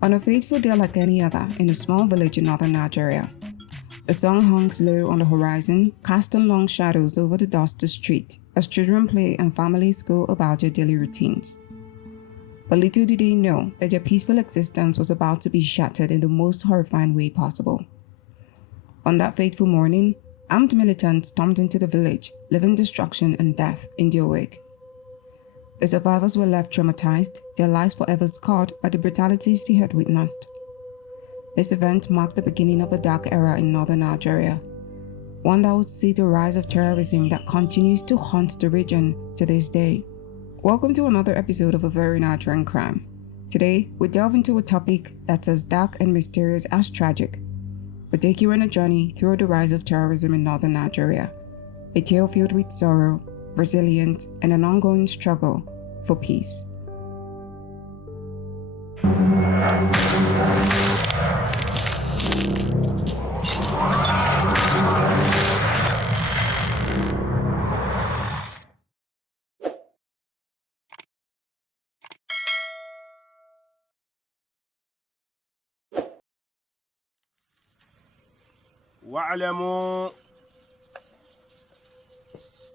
On a fateful day like any other in a small village in northern Nigeria, the sun hangs low on the horizon, casting long shadows over the dusty street as children play and families go about their daily routines. But little did they know that their peaceful existence was about to be shattered in the most horrifying way possible. On that fateful morning, armed militants stormed into the village, leaving destruction and death in their wake. The survivors were left traumatized, their lives forever scarred by the brutalities they had witnessed. This event marked the beginning of a dark era in northern Nigeria, one that would see the rise of terrorism that continues to haunt the region to this day. Welcome to another episode of A Very Nigerian Crime. Today, we delve into a topic that's as dark and mysterious as tragic. We take you on a journey through the rise of terrorism in northern Nigeria, a tale filled with sorrow, resilience, and an ongoing struggle for peace. واعلموا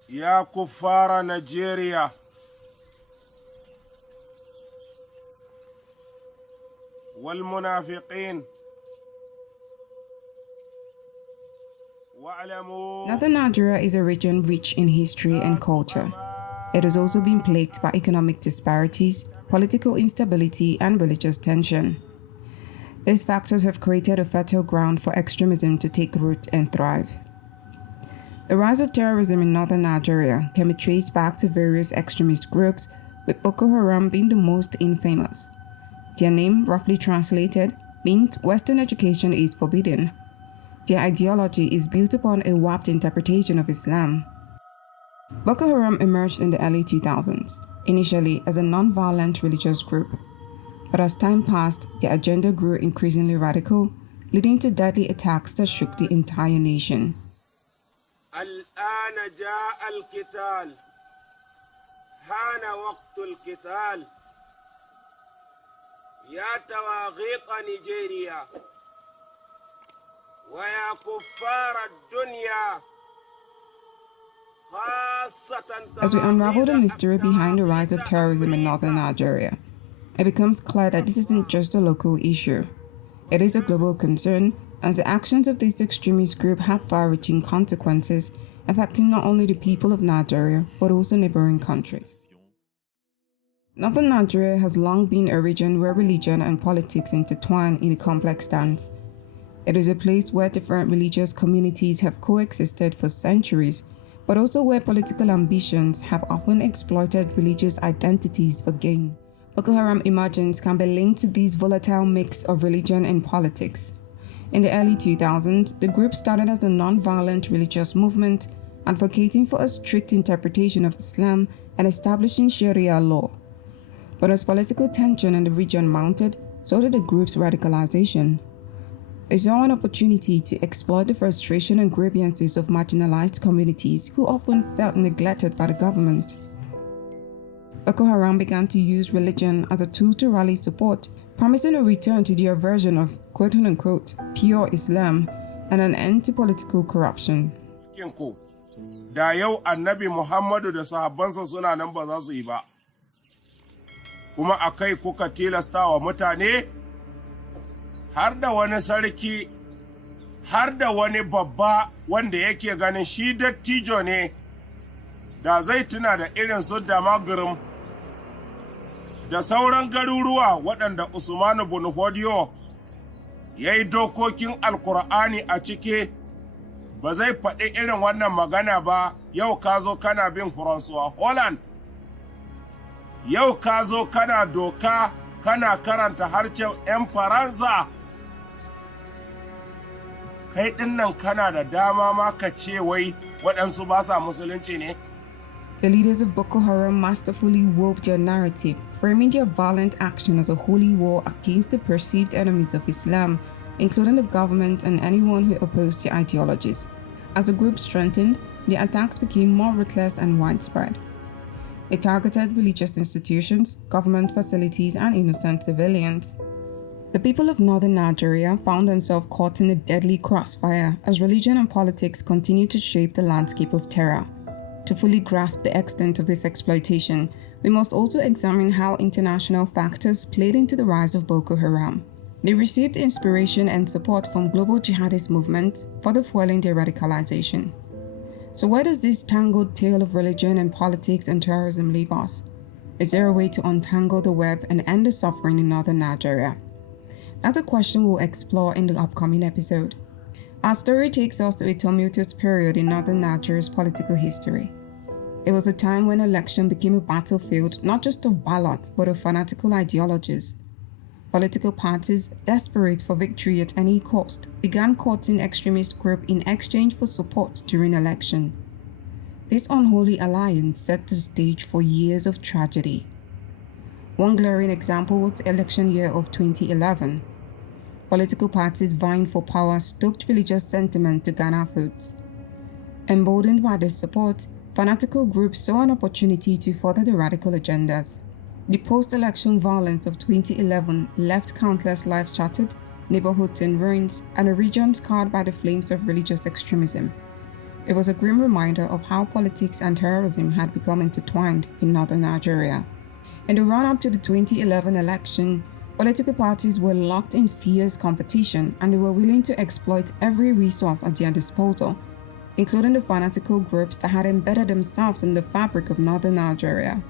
يا كفار نيجيريا والمنافقين واعلموا. Northern Nigeria is a region rich in history and culture. It has also been plagued by economic disparities, political instability, and religious tension. These factors have created a fertile ground for extremism to take root and thrive. The rise of terrorism in northern Nigeria can be traced back to various extremist groups, with Boko Haram being the most infamous. Their name, roughly translated, means Western education is forbidden. Their ideology is built upon a warped interpretation of Islam. Boko Haram emerged in the early 2000s, initially as a non-violent religious group. But as time passed, their agenda grew increasingly radical, leading to deadly attacks that shook the entire nation. الآن جاء القتال حان وقت القتال يا تواغيط نيجيريا ويا كفار الدنيا. As we unravel the mystery behind the rise of terrorism in northern Nigeria, it becomes clear that this isn't just a local issue. It is a global concern, as the actions of this extremist group have far-reaching consequences, affecting not only the people of Nigeria, but also neighboring countries. Northern Nigeria has long been a region where religion and politics intertwine in a complex dance. It is a place where different religious communities have coexisted for centuries, but also where political ambitions have often exploited religious identities for gain. Boko Haram emergence can be linked to this volatile mix of religion and politics. In the early 2000s, the group started as a non-violent religious movement, advocating for a strict interpretation of Islam and establishing Sharia law. But as political tension in the region mounted, so did the group's radicalization. They saw an opportunity to exploit the frustration and grievances of marginalized communities who often felt neglected by the government. Boko Haram began to use religion as a tool to rally support, promising a return to their version of quote-unquote pure Islam and an end to political corruption. Da yau annabi Muhammadu da sahabbansa suna nan ba za su yi ba. Kuma akai kuka tilasta wa mutane har da wani sarki, har da wani babba wanda yake ganin shi dattijo ne, da zai tuna da irin su Damagaram da sauran garuruwa waɗanda Usmanu bin Fodiyo ya yi dokokin Alkur'ani a cike, ba zai faɗi irin wannan magana ba. Yau ka zo kana bin François Hollande, yau ka zo kana doka kana karanta harshen 'yan Faransa. Kai ɗin nan kana da dama ma ka ce wai waɗansu ba sa musulunci ne? The leaders of Boko Haram masterfully wove their narrative, framing their violent action as a holy war against the perceived enemies of Islam, including the government and anyone who opposed their ideologies. As the group strengthened, the attacks became more ruthless and widespread. It targeted religious institutions, government facilities, and innocent civilians. The people of northern Nigeria found themselves caught in a deadly crossfire as religion and politics continued to shape the landscape of terror. To fully grasp the extent of this exploitation, we must also examine how international factors played into the rise of Boko Haram. They received inspiration and support from global jihadist movements for fueling their radicalization. So where does this tangled tale of religion and politics and terrorism leave us? Is there a way to untangle the web and end the suffering in northern Nigeria? That's a question we'll explore in the upcoming episode. Our story takes us to a tumultuous period in northern Nigeria's political history. It was a time when election became a battlefield not just of ballots but of fanatical ideologies. Political parties, desperate for victory at any cost, began courting extremist groups in exchange for support during election. This unholy alliance set the stage for years of tragedy. One glaring example was the election year of 2011. Political parties vying for power stoked religious sentiment to garner votes. Emboldened by this support, fanatical groups saw an opportunity to further the radical agendas. The post-election violence of 2011 left countless lives shattered, neighborhoods in ruins, and a region scarred by the flames of religious extremism. It was a grim reminder of how politics and terrorism had become intertwined in northern Nigeria. In the run-up to the 2011 election, political parties were locked in fierce competition and they were willing to exploit every resource at their disposal, including the fanatical groups that had embedded themselves in the fabric of northern Nigeria.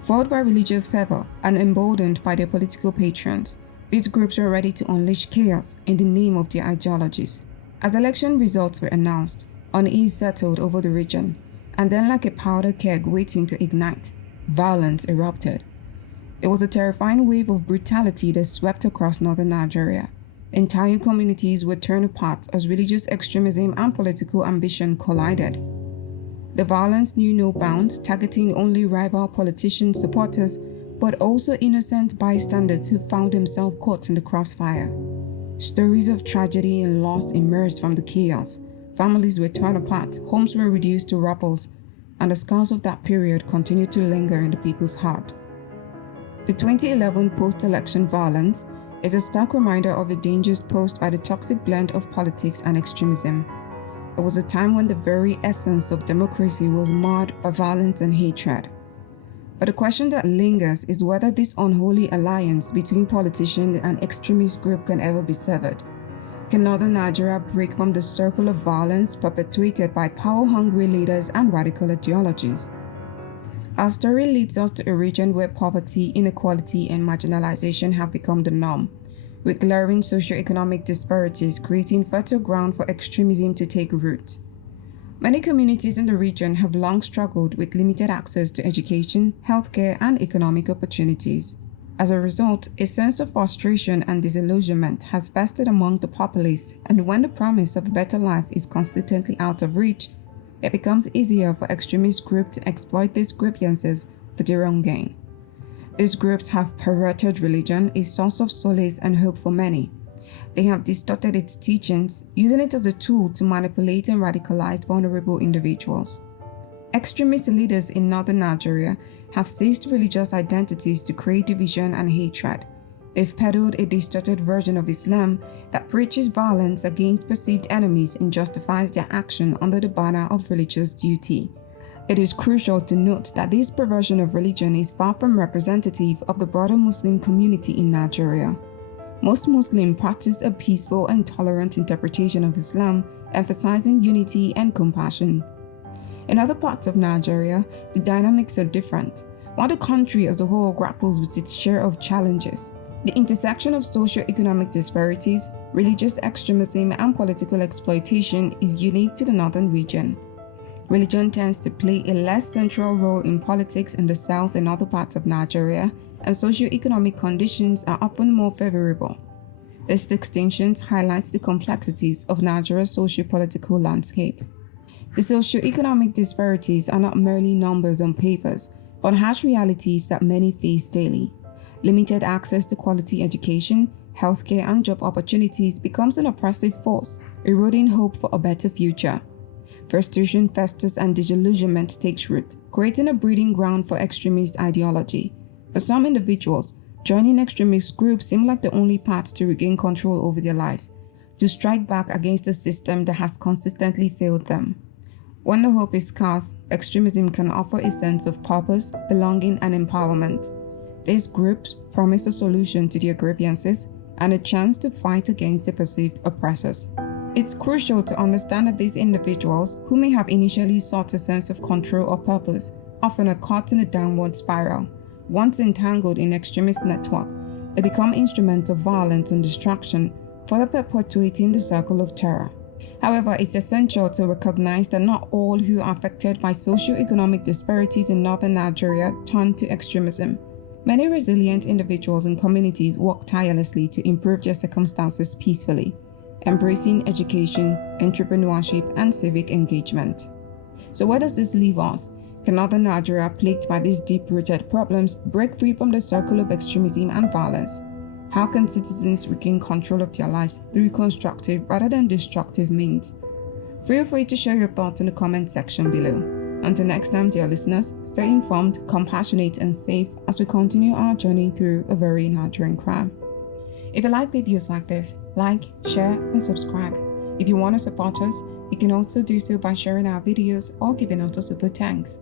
Fueled by religious fervor and emboldened by their political patrons, these groups were ready to unleash chaos in the name of their ideologies. As election results were announced, unease settled over the region, and then like a powder keg waiting to ignite, violence erupted. It was a terrifying wave of brutality that swept across northern Nigeria. Entire communities were torn apart as religious extremism and political ambition collided. The violence knew no bounds, targeting only rival politician supporters, but also innocent bystanders who found themselves caught in the crossfire. Stories of tragedy and loss emerged from the chaos. Families were torn apart, homes were reduced to rubble, and the scars of that period continued to linger in the people's heart. The 2011 post-election violence is a stark reminder of the dangers posed by the toxic blend of politics and extremism. It was a time when the very essence of democracy was marred by violence and hatred. But the question that lingers is whether this unholy alliance between politicians and extremist groups can ever be severed. Can northern Nigeria break from the circle of violence perpetuated by power-hungry leaders and radical ideologies? Our story leads us to a region where poverty, inequality, and marginalization have become the norm, with glaring socio-economic disparities creating fertile ground for extremism to take root. Many communities in the region have long struggled with limited access to education, healthcare, and economic opportunities. As a result, a sense of frustration and disillusionment has festered among the populace, and when the promise of a better life is consistently out of reach, it becomes easier for extremist groups to exploit these grievances for their own gain. These groups have perverted religion, a source of solace and hope for many. They have distorted its teachings, using it as a tool to manipulate and radicalize vulnerable individuals. Extremist leaders in northern Nigeria have seized religious identities to create division and hatred. They've peddled a distorted version of Islam that preaches violence against perceived enemies and justifies their action under the banner of religious duty. It is crucial to note that this perversion of religion is far from representative of the broader Muslim community in Nigeria. Most Muslims practice a peaceful and tolerant interpretation of Islam, emphasizing unity and compassion. In other parts of Nigeria, the dynamics are different. While the country as a whole grapples with its share of challenges, the intersection of socio-economic disparities, religious extremism, and political exploitation is unique to the northern region. Religion tends to play a less central role in politics in the south and other parts of Nigeria, and socio-economic conditions are often more favorable. This distinction highlights the complexities of Nigeria's socio-political landscape. The socio-economic disparities are not merely numbers on papers, but harsh realities that many face daily. Limited access to quality education, healthcare, and job opportunities becomes an oppressive force, eroding hope for a better future. Frustration festers and disillusionment takes root, creating a breeding ground for extremist ideology. For some individuals, Joining extremist groups seem like the only path to regain control over their life, to strike back against a system that has consistently failed them. When the hope is scarce, extremism can offer a sense of purpose, belonging, and empowerment. These groups promise a solution to their grievances and a chance to fight against the perceived oppressors. It's crucial to understand that these individuals, who may have initially sought a sense of control or purpose, often are caught in a downward spiral. Once entangled in extremist network, they become instruments of violence and destruction, further perpetuating the circle of terror. However, it's essential to recognize that not all who are affected by socio-economic disparities in northern Nigeria turn to extremism. Many resilient individuals and communities work tirelessly to improve their circumstances peacefully, embracing education, entrepreneurship, and civic engagement. So where does this leave us? Can northern Nigeria, plagued by these deep-rooted problems, break free from the circle of extremism and violence? How can citizens regain control of their lives through constructive rather than destructive means? Feel free to share your thoughts in the comment section below. Until next time, dear listeners, stay informed, compassionate, and safe as we continue our journey through a very Nigerian crime. If you like videos like this, like, share, and subscribe. If you want to support us, you can also do so by sharing our videos or giving us a super thanks.